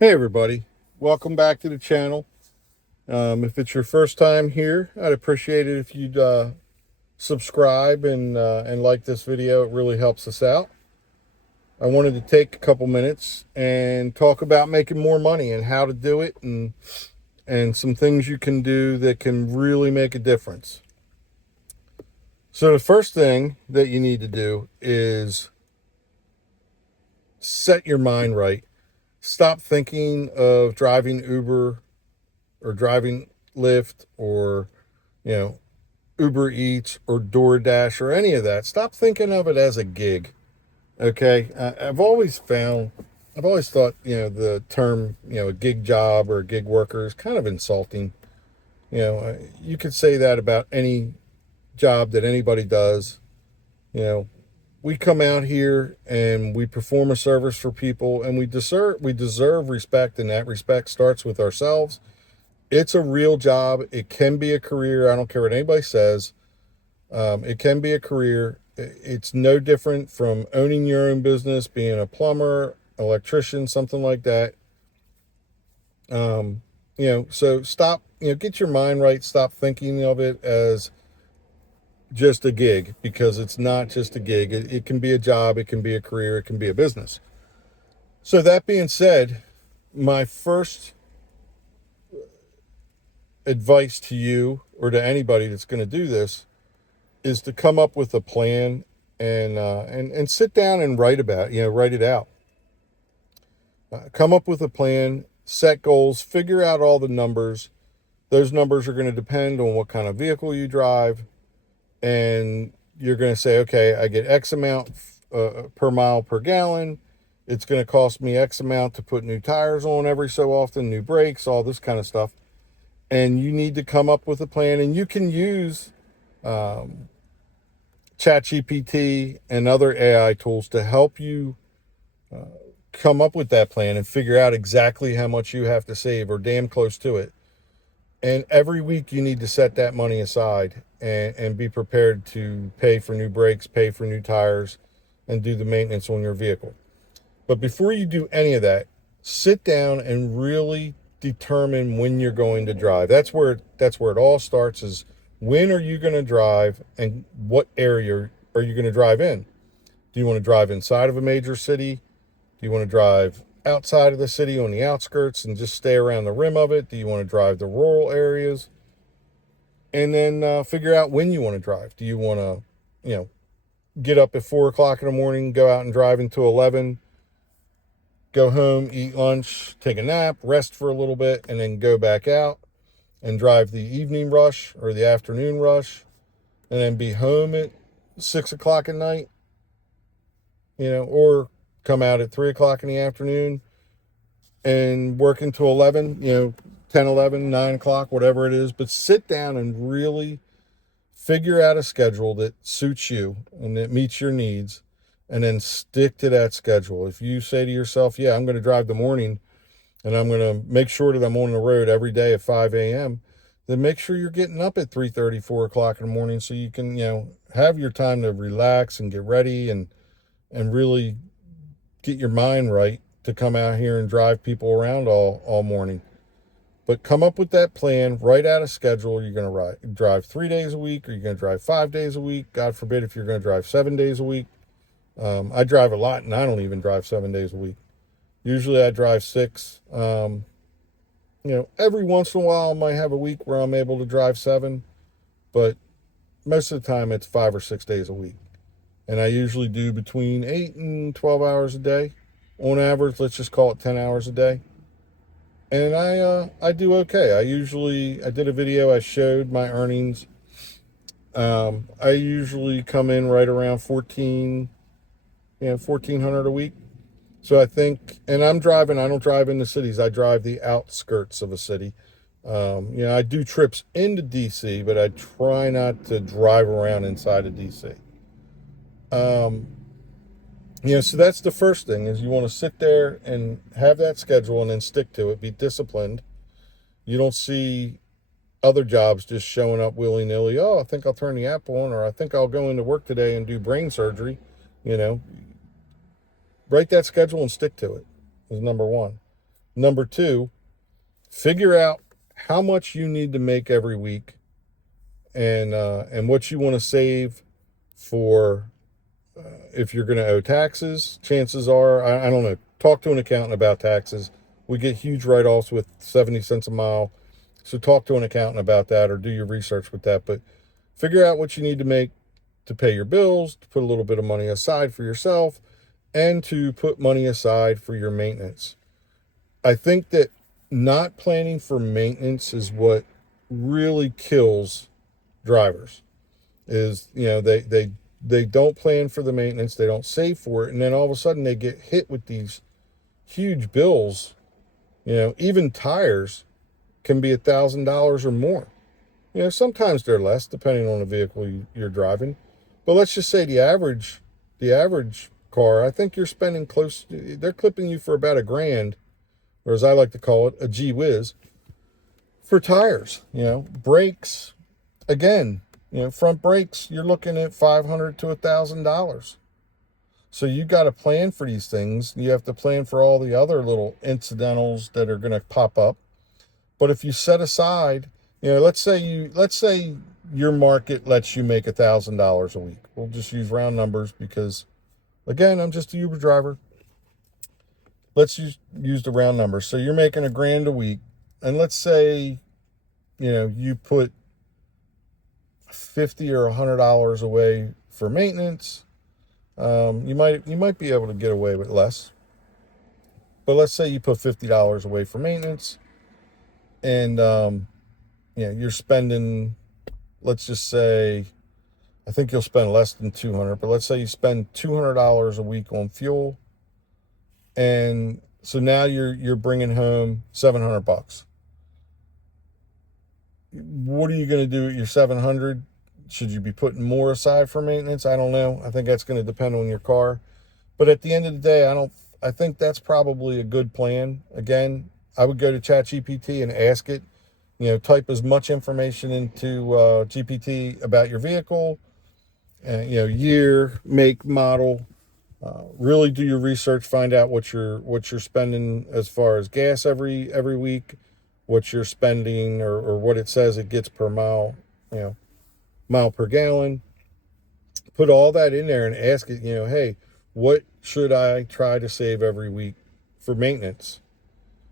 Hey everybody, welcome back to the channel. If it's your first time here, I'd appreciate it if you'd subscribe and like this video. It really helps us out. I wanted to take a couple minutes and talk about making more money and how to do it, and some things you can do that can really make a difference. So the first thing that you need to do is set your mind right. Stop thinking of driving Uber or driving Lyft or, you know, Uber Eats or DoorDash or any of that. Stop thinking of it as a gig. Okay. I've always thought, the term, a gig job or a gig worker is kind of insulting. You could say that about any job that anybody does. You know, we come out here and we perform a service for people, and we deserve respect, and that respect starts with ourselves. It's a real job. It can be a career. I don't care what anybody says. It can be a career. It's no different from owning your own business, being a plumber, electrician, something like that. So stop, get your mind right. Stop thinking of it as just a gig, because it's not just a gig. It can be a job. It can be a career. It can be a business. So that being said, my first advice to you, or to anybody that's going to do this, is to come up with a plan and sit down and write it out. Come up with a plan, set goals, figure out all the numbers. Those numbers are going to depend on what kind of vehicle you drive, and you're going to say, okay, I get X amount per mile per gallon. It's going to cost me X amount to put new tires on every so often, new brakes, all this kind of stuff. And you need to come up with a plan, and you can use ChatGPT and other AI tools to help you come up with that plan and figure out exactly how much you have to save, or damn close to it. And every week you need to set that money aside and be prepared to pay for new brakes, pay for new tires, and do the maintenance on your vehicle. But before you do any of that, sit down and really determine when you're going to drive. That's where it all starts, is when are you going to drive, and what area are you going to drive in? Do you want to drive inside of a major city? Do you want to drive outside of the city on the outskirts and just stay around the rim of it? Do you want to drive the rural areas? And then figure out when you want to drive. Do you want to, get up at 4 o'clock in the morning, go out and drive until 11, go home, eat lunch, take a nap, rest for a little bit, and then go back out and drive the evening rush or the afternoon rush, and then be home at 6 o'clock at night, or come out at 3 o'clock in the afternoon and work until 11, 10, 11, 9 o'clock, whatever it is. But sit down and really figure out a schedule that suits you and that meets your needs, and then stick to that schedule. If you say to yourself, yeah, I'm going to drive the morning, and I'm going to make sure that I'm on the road every day at 5 a.m., then make sure you're getting up at 3:30, 4 o'clock in the morning, so you can, have your time to relax and get ready and really get your mind right to come out here and drive people around all morning. But come up with that plan, write out a schedule. You're going to drive 3 days a week, or you're going to drive 5 days a week. God forbid if you're going to drive 7 days a week. I drive a lot, and I don't even drive 7 days a week. Usually I drive 6. Every once in a while I might have a week where I'm able to drive 7, but most of the time it's 5 or 6 days a week. And I usually do between 8 and 12 hours a day. On average, let's just call it 10 hours a day. And I do okay. I did a video, I showed my earnings. I usually come in right around 1,400 a week. So I think, and I don't drive in the cities. I drive the outskirts of a city. I do trips into DC, but I try not to drive around inside of DC. So that's the first thing, is you want to sit there and have that schedule and then stick to it. Be disciplined. You don't see other jobs just showing up willy-nilly. Oh, I think I'll turn the app on, or I think I'll go into work today and do brain surgery. Write that schedule and stick to it is number one. Number two, figure out how much you need to make every week, and what you want to save for if you're going to owe taxes. Chances are, I don't know, talk to an accountant about taxes. We get huge write-offs with 70 cents a mile. So talk to an accountant about that, or do your research with that. But figure out what you need to make to pay your bills, to put a little bit of money aside for yourself, and to put money aside for your maintenance. I think that not planning for maintenance is what really kills drivers. Is, they don't plan for the maintenance, they don't save for it, and then all of a sudden they get hit with these huge bills. Even tires can be $1,000 or more. Sometimes they're less depending on the vehicle you're driving. But let's just say the average car, I think you're spending they're clipping you for about $1,000, or as I like to call it, a gee whiz, for tires. Brakes, again, front brakes, you're looking at $500 to $1,000. So you got to plan for these things. You have to plan for all the other little incidentals that are going to pop up. But if you set aside, let's say your market lets you make $1,000 a week. We'll just use round numbers because, again, I'm just a Uber driver. Let's use the round numbers. So you're making $1,000 a week, and let's say, you put $50 or $100 away for maintenance. You might be able to get away with less. But let's say you put $50 away for maintenance, and you're spending, let's just say, I think you'll spend less than $200, but let's say you spend $200 a week on fuel, and so now you're bringing home $700. What are you going to do with your $700? Should you be putting more aside for maintenance? I don't know. I think that's going to depend on your car. But at the end of the day, I think that's probably a good plan. Again, I would go to ChatGPT and ask it, type as much information into GPT about your vehicle, year, make, model. Really do your research, find out what you're spending as far as gas every week, what you're spending, or what it says it gets per mile, mile per gallon. Put all that in there and ask it, hey, what should I try to save every week for maintenance?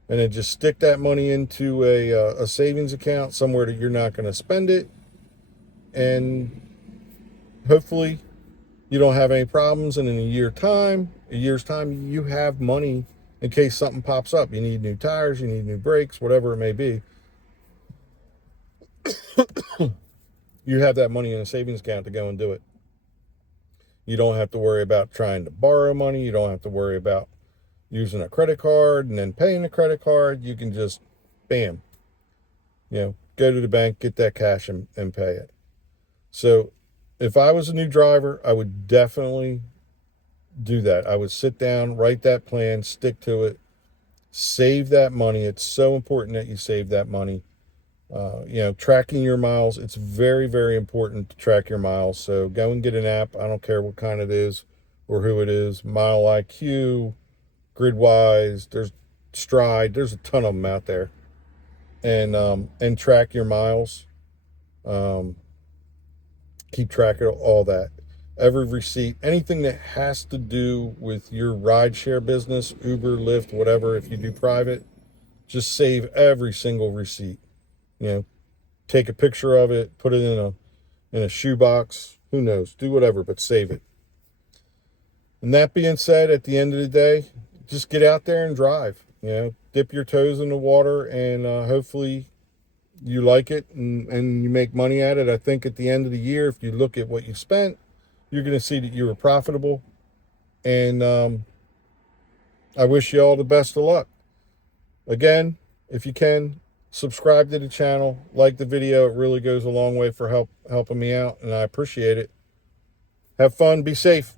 And then just stick that money into a savings account somewhere that you're not going to spend it. And hopefully you don't have any problems. And in a year's time, you have money in case something pops up. You need new tires, you need new brakes, whatever it may be. You have that money in a savings account to go and do it. You don't have to worry about trying to borrow money. You don't have to worry about using a credit card and then paying the credit card. You can just, bam, go to the bank, get that cash and pay it. So if I was a new driver, I would definitely do that. I would sit down, write that plan, stick to it, save that money. It's so important that you save that money. Tracking your miles, it's very, very important to track your miles. So go and get an app. I don't care what kind it is or who it is. Mile IQ, Gridwise, there's Stride, there's a ton of them out there. And track your miles. Keep track of all that. Every receipt, anything that has to do with your rideshare business, Uber, Lyft, whatever, if you do private, just save every single receipt. Take a picture of it, put it in a shoebox, who knows, do whatever, but save it. And that being said, at the end of the day, just get out there and drive, dip your toes in the water, and hopefully you like it and you make money at it. I think at the end of the year, if you look at what you spent, you're going to see that you were profitable. And I wish you all the best of luck. Again, if you can, subscribe to the channel, like the video. It really goes a long way for helping me out, and I appreciate it. Have fun, be safe.